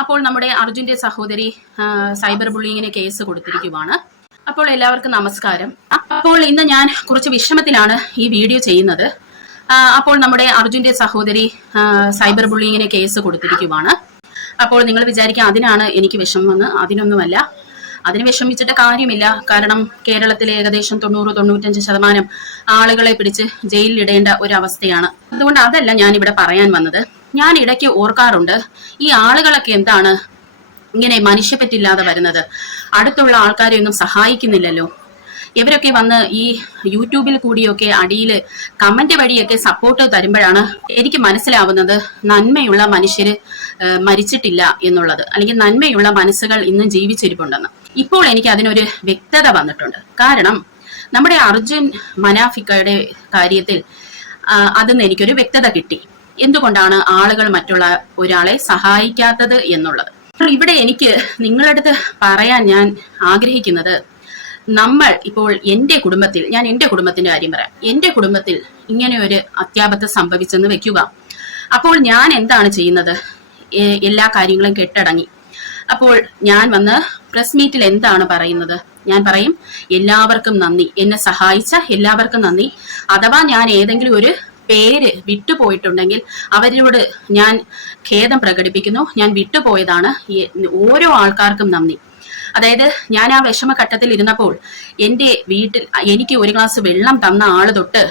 അപ്പോൾ നമ്മുടെ അർജുന്റെ സഹോദരി സൈബർ ബുള്ളിങ്ങിന് കേസ് കൊടുത്തിരിക്കുവാണ്. അപ്പോൾ എല്ലാവർക്കും നമസ്കാരം. അപ്പോൾ ഇന്ന് ഞാൻ കുറച്ച് വിഷമത്തിലാണ് ഈ വീഡിയോ ചെയ്യുന്നത്. അപ്പോൾ നമ്മുടെ അർജുന്റെ സഹോദരി സൈബർ ബുള്ളിങ്ങിന് കേസ് കൊടുത്തിരിക്കുവാണ്. അപ്പോൾ നിങ്ങൾ വിചാരിക്കാം അതിനാണ് എനിക്ക് വിഷമമെന്ന്. അതിനൊന്നുമല്ല, അതിന് വിഷമിച്ചിട്ട് കാര്യമില്ല. കാരണം കേരളത്തിലെ ഏകദേശം 90-95% ആളുകളെ പിടിച്ച് ജയിലിലിടേണ്ട ഒരു അവസ്ഥയാണ്. അതുകൊണ്ട് അതല്ല ഞാൻ ഇവിടെ പറയാൻ വന്നത്. ഞാൻ ഇടയ്ക്ക് ഓർക്കാറുണ്ട്, ഈ ആളുകളൊക്കെ എന്താണ് ഇങ്ങനെ മനുഷ്യപ്പറ്റില്ലാതെ വരുന്നത്? അടുത്തുള്ള ആൾക്കാരെ ഒന്നും സഹായിക്കുന്നില്ലല്ലോ. ഇവരൊക്കെ വന്ന് ഈ യൂട്യൂബിൽ കൂടിയൊക്കെ അടിയിൽ കമന്റ് വഴിയൊക്കെ സപ്പോർട്ട് തരുമ്പോഴാണ് എനിക്ക് മനസ്സിലാവുന്നത് നന്മയുള്ള മനുഷ്യര് മരിച്ചിട്ടില്ല എന്നുള്ളത്, അല്ലെങ്കിൽ നന്മയുള്ള മനസ്സുകൾ ഇന്നും ജീവിച്ചിരിപ്പുണ്ടെന്ന്. ഇപ്പോൾ എനിക്ക് അതിനൊരു വ്യക്തത വന്നിട്ടുണ്ട്. കാരണം നമ്മുടെ അർജുൻ മനാഫിക്കയുടെ കാര്യത്തിൽ അതിന്ന് എനിക്കൊരു വ്യക്തത കിട്ടി. എന്തുകൊണ്ടാണ് ആളുകൾ മറ്റുള്ള ഒരാളെ സഹായിക്കാത്തത് എന്നുള്ളത്. ഇവിടെ എനിക്ക് നിങ്ങളുടെ അടുത്ത് പറയാൻ ഞാൻ ആഗ്രഹിക്കുന്നത്, നമ്മൾ ഇപ്പോൾ എൻ്റെ കുടുംബത്തിൽ, ഞാൻ എൻ്റെ കുടുംബത്തിന്റെ കാര്യം പറയാം. എൻ്റെ കുടുംബത്തിൽ ഇങ്ങനെ ഒരു അത്യാപത്ത് സംഭവിച്ചെന്ന് വെക്കുക. അപ്പോൾ ഞാൻ എന്താണ് ചെയ്യുന്നത്? എല്ലാ കാര്യങ്ങളും കെട്ടടങ്ങി. അപ്പോൾ ഞാൻ വന്ന് പ്രസ് മീറ്റിൽ എന്താണ് പറയുന്നത്? ഞാൻ പറയും, എല്ലാവർക്കും നന്ദി, എന്നെ സഹായിച്ച എല്ലാവർക്കും നന്ദി. അഥവാ ഞാൻ ഏതെങ്കിലും ഒരു പേര് വിട്ടുപോയിട്ടുണ്ടെങ്കിൽ അവരോട് ഞാൻ ഖേദം പ്രകടിപ്പിക്കുന്നു. ഞാൻ വിട്ടുപോയതാണ്. ഓരോ ആൾക്കാർക്കും നന്ദി. അതായത് ഞാൻ ആ വിഷമഘട്ടത്തിൽ ഇരുന്നപ്പോൾ എൻ്റെ വീട്ടിൽ എനിക്ക് ഒരു ഗ്ലാസ് വെള്ളം തന്ന ആള് തൊട്ട്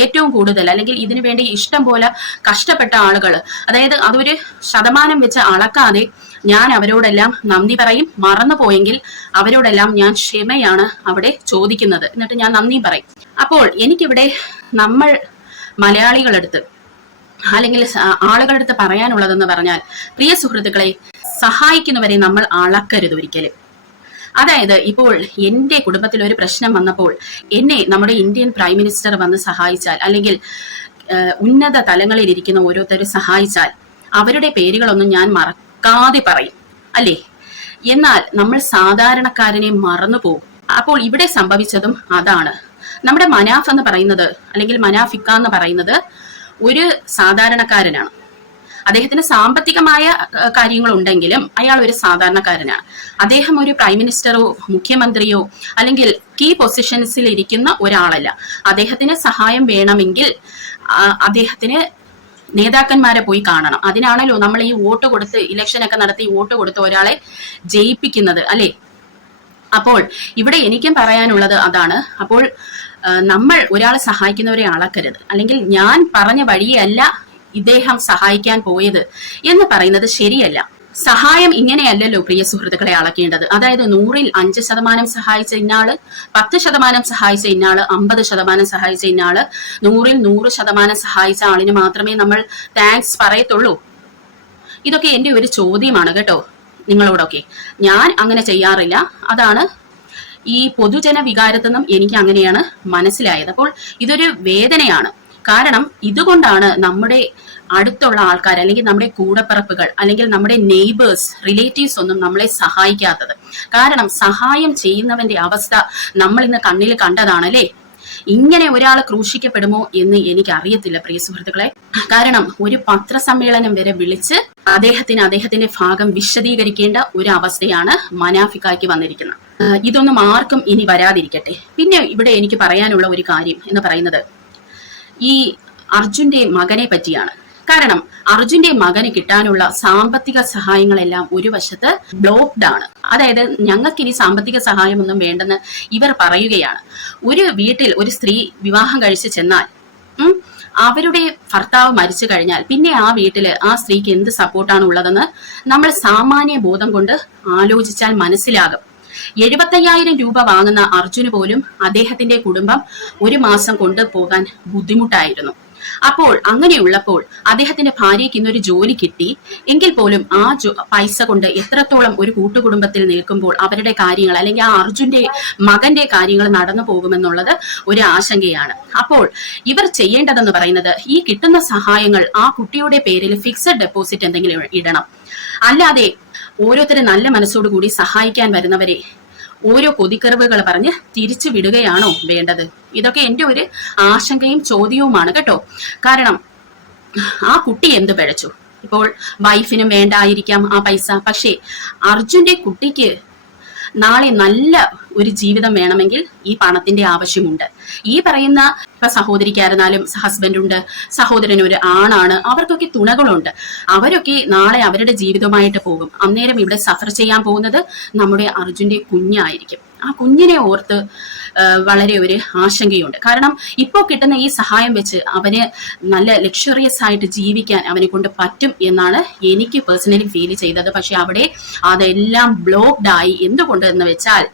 ഏറ്റവും കൂടുതൽ, അല്ലെങ്കിൽ ഇതിനു വേണ്ടി ഇഷ്ടം പോലെ കഷ്ടപ്പെട്ട ആളുകൾ, അതായത് അതൊരു ശതമാനം വെച്ച് അളക്കാതെ ഞാൻ അവരോടെല്ലാം നന്ദി പറയും. മറന്നുപോയെങ്കിൽ അവരോടെല്ലാം ഞാൻ ക്ഷമയാണ് അവിടെ ചോദിക്കുന്നത്. എന്നിട്ട് ഞാൻ നന്ദി പറയും. അപ്പോൾ എനിക്കിവിടെ നമ്മൾ മലയാളികളെടുത്ത് അല്ലെങ്കിൽ ആളുകളെടുത്ത് പറയാനുള്ളതെന്ന് പറഞ്ഞാൽ, പ്രിയ സുഹൃത്തുക്കളെ, സഹായിക്കുന്നവരെ നമ്മൾ അളക്കരുത് ഒരിക്കലും. അതായത് ഇപ്പോൾ എൻ്റെ കുടുംബത്തിൽ ഒരു പ്രശ്നം വന്നപ്പോൾ എന്നെ നമ്മുടെ ഇന്ത്യൻ പ്രൈം മിനിസ്റ്റർ വന്ന് സഹായിച്ചാൽ, അല്ലെങ്കിൽ ഉന്നത തലങ്ങളിൽ ഇരിക്കുന്ന ഓരോരുത്തർ സഹായിച്ചാൽ അവരുടെ പേരുകളൊന്നും ഞാൻ മറക്കാതെ പറയും, അല്ലേ? എന്നാൽ നമ്മൾ സാധാരണക്കാരനെ മറന്നു പോകും. അപ്പോൾ ഇവിടെ സംഭവിച്ചതും അതാണ്. നമ്മുടെ മനാഫ് എന്ന് പറയുന്നത്, അല്ലെങ്കിൽ മനാഫിക്ക എന്ന് പറയുന്നത് ഒരു സാധാരണക്കാരനാണ്. അദ്ദേഹത്തിന് സാമ്പത്തികമായ കാര്യങ്ങൾ ഉണ്ടെങ്കിലും അയാൾ ഒരു സാധാരണക്കാരനാണ്. അദ്ദേഹം ഒരു പ്രൈം മിനിസ്റ്ററോ മുഖ്യമന്ത്രിയോ അല്ലെങ്കിൽ കീ പൊസിഷൻസിൽ ഇരിക്കുന്ന ഒരാളല്ല. അദ്ദേഹത്തിന് സഹായം വേണമെങ്കിൽ അദ്ദേഹത്തിന് നേതാക്കന്മാരെ പോയി കാണണം. അതിനാണല്ലോ നമ്മൾ ഈ വോട്ട് കൊടുത്ത്, ഇലക്ഷനൊക്കെ നടത്തി വോട്ട് കൊടുത്ത് ഒരാളെ ജയിപ്പിക്കുന്നത്, അല്ലെ? അപ്പോൾ ഇവിടെ എനിക്കും പറയാനുള്ളത് അതാണ്. അപ്പോൾ നമ്മൾ ഒരാളെ സഹായിക്കുന്നവരെ അളക്കരുത്. അല്ലെങ്കിൽ ഞാൻ പറഞ്ഞ വഴിയല്ല ഇദ്ദേഹം സഹായിക്കാൻ പോയത് എന്ന് പറയുന്നത് ശരിയല്ല. സഹായം ഇങ്ങനെയല്ലല്ലോ പ്രിയ സുഹൃത്തുക്കളെ അളക്കേണ്ടത്. അതായത് 100-ൽ 5% സഹായിച്ച ഇന്നാള്, 10% സഹായിച്ച ഇന്നാള്, 50% സഹായിച്ച ഇന്നാള്, 100-ൽ 100% സഹായിച്ച ആളിന് മാത്രമേ നമ്മൾ താങ്ക്സ് പറയത്തുള്ളൂ. ഇതൊക്കെ എൻ്റെ ഒരു ചോദ്യമാണ് കേട്ടോ നിങ്ങളോടൊക്കെ. ഞാൻ അങ്ങനെ ചെയ്യാറില്ല. അതാണ് ഈ പൊതുജന വികാരത്തിൽ നിന്നും എനിക്ക് അങ്ങനെയാണ് മനസ്സിലായത്. അപ്പോൾ ഇതൊരു വേദനയാണ്. കാരണം ഇതുകൊണ്ടാണ് നമ്മുടെ അടുത്തുള്ള ആൾക്കാർ, അല്ലെങ്കിൽ നമ്മുടെ കൂടപ്പിറപ്പുകൾ, അല്ലെങ്കിൽ നമ്മുടെ നെയ്ബേഴ്സ്, റിലേറ്റീവ്സ് ഒന്നും നമ്മളെ സഹായിക്കാത്തത്. കാരണം സഹായം ചെയ്യുന്നവന്റെ അവസ്ഥ നമ്മൾ ഇന്ന് കണ്ണിൽ കണ്ടതാണല്ലേ. ഇങ്ങനെ ഒരാൾ ക്രൂശിക്കപ്പെടുമോ എന്ന് എനിക്ക് അറിയത്തില്ല പ്രിയ സുഹൃത്തുക്കളെ. കാരണം ഒരു പത്രസമ്മേളനം വരെ വിളിച്ച് അദ്ദേഹത്തിന്റെ ഭാഗം വിശദീകരിക്കേണ്ട ഒരു അവസ്ഥയാണ് മനാഫിക്കായ്ക്ക് വന്നിരിക്കുന്നത്. ഇതൊന്നും ആർക്കും ഇനി വരാതിരിക്കട്ടെ. പിന്നെ ഇവിടെ എനിക്ക് പറയാനുള്ള ഒരു കാര്യം എന്ന് പറയുന്നത് ഈ അർജുന്റെ മകനെ പറ്റിയാണ്. കാരണം അർജുന്റെ മകന് കിട്ടാനുള്ള സാമ്പത്തിക സഹായങ്ങളെല്ലാം ഒരു വശത്ത് ബ്ലോക്ക്ഡ് ആണ്. അതായത് ഞങ്ങൾക്ക് ഇനി സാമ്പത്തിക സഹായമൊന്നും വേണ്ടെന്ന് ഇവർ പറയുകയാണ്. ഒരു വീട്ടിൽ ഒരു സ്ത്രീ വിവാഹം കഴിച്ച് ചെന്നാൽ അവരുടെ ഭർത്താവ് മരിച്ചു കഴിഞ്ഞാൽ പിന്നെ ആ വീട്ടില് ആ സ്ത്രീക്ക് എന്ത് സപ്പോർട്ടാണ് ഉള്ളതെന്ന് നമ്മൾ സാമാന്യ ബോധം കൊണ്ട് ആലോചിച്ചാൽ മനസ്സിലാകും. 75,000 രൂപ വാങ്ങുന്ന അർജുന് പോലും അദ്ദേഹത്തിന്റെ കുടുംബം ഒരു മാസം കൊണ്ടുപോകാൻ ബുദ്ധിമുട്ടായിരുന്നു. അപ്പോൾ അങ്ങനെയുള്ളപ്പോൾ അദ്ദേഹത്തിന്റെ ഭാര്യയ്ക്ക് ഇന്നൊരു ജോലി കിട്ടി എങ്കിൽ പോലും ആ പൈസ കൊണ്ട് എത്രത്തോളം ഒരു കൂട്ടുകുടുംബത്തിൽ നിൽക്കുമ്പോൾ അവരുടെ കാര്യങ്ങൾ, അല്ലെങ്കിൽ ആ അർജുന്റെ മകന്റെ കാര്യങ്ങൾ നടന്നു പോകുമെന്നുള്ളത് ഒരു ആശങ്കയാണ്. അപ്പോൾ ഇവർ ചെയ്യേണ്ടതെന്ന് പറയുന്നത്, ഈ കിട്ടുന്ന സഹായങ്ങൾ ആ കുട്ടിയുടെ പേരിൽ ഫിക്സഡ് ഡെപ്പോസിറ്റ് എന്തെങ്കിലും ഇടണം. അല്ലാതെ ഓരോരുത്തരെ നല്ല മനസ്സോടുകൂടി സഹായിക്കാൻ വരുന്നവരെ ഓരോ കൊതിക്കറിവുകൾ പറഞ്ഞ് തിരിച്ചു വിടുകയാണോ വേണ്ടത്? ഇതൊക്കെ എൻ്റെ ഒരു ആശങ്കയും ചോദ്യവുമാണ് കേട്ടോ. കാരണം ആ കുട്ടി എന്ത് പിഴച്ചു? ഇപ്പോൾ വൈഫിനും വേണ്ടായിരിക്കാം ആ പൈസ. പക്ഷേ അർജുന്റെ കുട്ടിക്ക് നാളെ നല്ല ഒരു ജീവിതം വേണമെങ്കിൽ ഈ പണത്തിന്റെ ആവശ്യമുണ്ട്. ഈ പറയുന്ന ഇപ്പൊ സഹോദരിക്കായിരുന്നാലും ഹസ്ബൻഡ് ഉണ്ട്, സഹോദരൻ ഒരു ആണാണ്, അവർക്കൊക്കെ തുണകളുണ്ട്. അവരൊക്കെ നാളെ അവരുടെ ജീവിതവുമായിട്ട് പോകും. അന്നേരം ഇവിടെ സഫർ ചെയ്യാൻ പോകുന്നത് നമ്മുടെ അർജുന്റെ കുഞ്ഞായിരിക്കും. ആ കുഞ്ഞിനെ ഓർത്ത് വളരെ ഒരു ആശങ്കയുണ്ട്. കാരണം ഇപ്പോൾ കിട്ടുന്ന ഈ സഹായം വെച്ച് അവന് നല്ല ലക്ഷറിയസ് ആയിട്ട് ജീവിക്കാൻ അവനെ കൊണ്ട് പറ്റും എന്നാണ് എനിക്ക് പേഴ്സണലി ഫീൽ ചെയ്തത്. പക്ഷെ അവിടെ അതെല്ലാം ബ്ലോക്ക്ഡ് ആയി. എന്തുകൊണ്ട് എന്ന് വെച്ചാൽ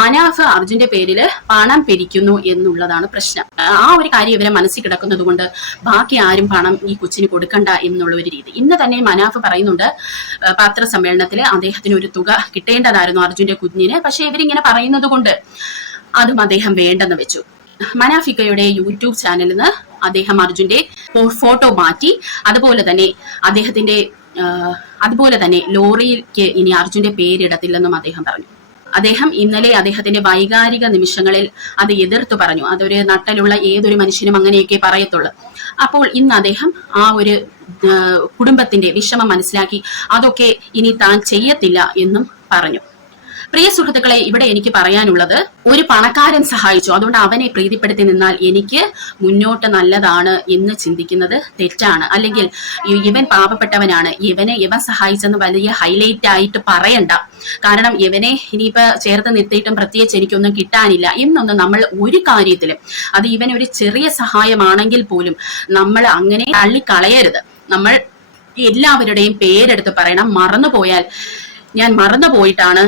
മനാഫ് അർജുന്റെ പേരിൽ പണം പിരിക്കുന്നു എന്നുള്ളതാണ് പ്രശ്നം. ആ ഒരു കാര്യം ഇവരെ മനസ്സിൽ കിടക്കുന്നത് കൊണ്ട് ബാക്കി ആരും പണം ഈ കൊച്ചിന് കൊടുക്കണ്ട എന്നുള്ള ഒരു രീതി. ഇന്ന് തന്നെ മനാഫ് പറയുന്നുണ്ട് പത്രസമ്മേളനത്തിൽ അദ്ദേഹത്തിന് ഒരു തുക കിട്ടേണ്ടതായിരുന്നു അർജുന്റെ കുഞ്ഞിന്. പക്ഷെ ഇവരിങ്ങനെ പറയുന്നത് കൊണ്ട് അതും അദ്ദേഹം വേണ്ടെന്ന് വെച്ചു. മനാഫിക്കയുടെ യൂട്യൂബ് ചാനലിൽ നിന്ന് അദ്ദേഹം അർജുന്റെ ഫോട്ടോ മാറ്റി. അതുപോലെ തന്നെ ലോറിക്ക് ഇനി അർജുന്റെ പേരിടത്തില്ലെന്നും അദ്ദേഹം പറഞ്ഞു. അദ്ദേഹം ഇന്നലെ അദ്ദേഹത്തിന്റെ വൈകാരിക നിമിഷങ്ങളിൽ അത് എതിർത്തു പറഞ്ഞു. അതൊരു നട്ടലുള്ള ഏതൊരു മനുഷ്യനും അങ്ങനെയൊക്കെ പറയത്തുള്ളൂ. അപ്പോൾ ഇന്ന് അദ്ദേഹം ആ ഒരു കുടുംബത്തിന്റെ വിഷമം മനസ്സിലാക്കി അതൊക്കെ ഇനി താൻ ചെയ്യത്തില്ല എന്നും പറഞ്ഞു. പ്രിയ സുഹൃത്തുക്കളെ, ഇവിടെ എനിക്ക് പറയാനുള്ളത്, ഒരു പണക്കാരൻ സഹായിച്ചു അതുകൊണ്ട് അവനെ പ്രീതിപ്പെടുത്തി നിന്നാൽ എനിക്ക് മുന്നോട്ട് നല്ലതാണ് എന്ന് ചിന്തിക്കുന്നത് തെറ്റാണ്. അല്ലെങ്കിൽ ഇവൻ പാവപ്പെട്ടവനാണ്, ഇവൻ സഹായിച്ചെന്ന് വലിയ ഹൈലൈറ്റ് ആയിട്ട് പറയണ്ട. കാരണം ഇവനെ ഇനിയിപ്പോ ചേർത്ത് നിർത്തിയിട്ടും പ്രത്യേകിച്ച് എനിക്കൊന്നും കിട്ടാനില്ല എന്നൊന്നും നമ്മൾ ഒരു കാര്യത്തിലും, അത് ഇവൻ ഒരു ചെറിയ സഹായമാണെങ്കിൽ പോലും നമ്മൾ അങ്ങനെ തള്ളിക്കളയരുത്. നമ്മൾ എല്ലാവരുടെയും പേരെടുത്ത് പറയണം. മറന്നുപോയാൽ ഞാൻ മറന്നുപോയിട്ടാണ്,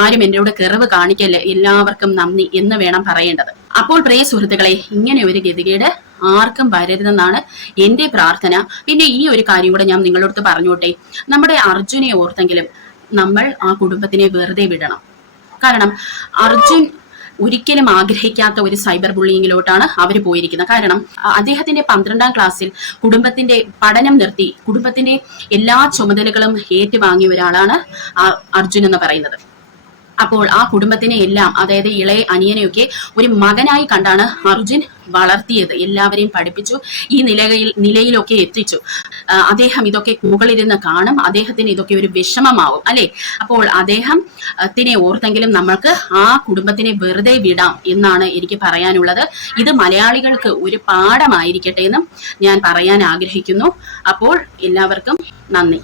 ആരും എന്നോട് കിറവ് കാണിക്കല്ലേ, എല്ലാവർക്കും നന്ദി എന്ന് വേണം പറയേണ്ടത്. അപ്പോൾ പ്രിയ സുഹൃത്തുക്കളെ, ഇങ്ങനെ ഒരു ഗതികേട് ആർക്കും വരരുതെന്നാണ് എന്റെ പ്രാർത്ഥന. പിന്നെ ഈ ഒരു കാര്യം കൂടെ ഞാൻ നിങ്ങളോട് പറഞ്ഞോട്ടെ, നമ്മുടെ അർജുനെ ഓർത്തെങ്കിലും നമ്മൾ ആ കുടുംബത്തിനെ വെറുതെ വിടണം. കാരണം അർജുൻ ഒരിക്കലും ആഗ്രഹിക്കാത്ത ഒരു സൈബർ ബുള്ളിങ്ങിലോട്ടാണ് അവർ പോയിരിക്കുന്നത്. കാരണം അദ്ദേഹത്തിന്റെ 12ാം ക്ലാസ്സിൽ കുടുംബത്തിന്റെ പഠനം നിർത്തി കുടുംബത്തിന്റെ എല്ലാ ചുമതലകളും ഏറ്റുവാങ്ങിയ ഒരാളാണ് അർജുൻ എന്ന് പറയുന്നത്. അപ്പോൾ ആ കുടുംബത്തിനെ എല്ലാം, അതായത് ഇളയ അനിയനെയൊക്കെ ഒരു മകനായി കണ്ടാണ് അർജുൻ വളർത്തിയത്. എല്ലാവരെയും പഠിപ്പിച്ചു, ഈ നിലയിലൊക്കെ എത്തിച്ചു. അദ്ദേഹം ഇതൊക്കെ മുകളിലിരുന്ന് കാണും, അദ്ദേഹത്തിന് ഇതൊക്കെ ഒരു വിഷമമാവും അല്ലെ. അപ്പോൾ അദ്ദേഹത്തിനെ ഓർത്തെങ്കിലും നമ്മൾക്ക് ആ കുടുംബത്തിനെ വെറുതെ വിടാം എന്നാണ് എനിക്ക് പറയാനുള്ളത്. ഇത് മലയാളികൾക്ക് ഒരു പാഠമായിരിക്കട്ടെ എന്നും ഞാൻ പറയാൻ ആഗ്രഹിക്കുന്നു. അപ്പോൾ എല്ലാവർക്കും നന്ദി.